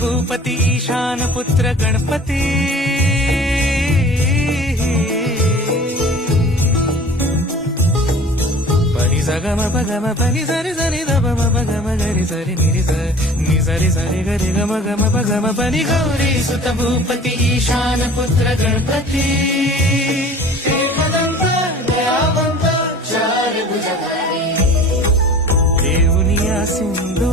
भूपती ईशान पुत्र गणपती परी सगम पगम परी सरी सरी दबम पगम गरी सरी निरी नि सरी सरी गरी गम गम पगम परी गौरी सुत भूपती ईशान पुत्र गणपती एकदंत दयावंत चार भुजधारी देऊनिया सिंधू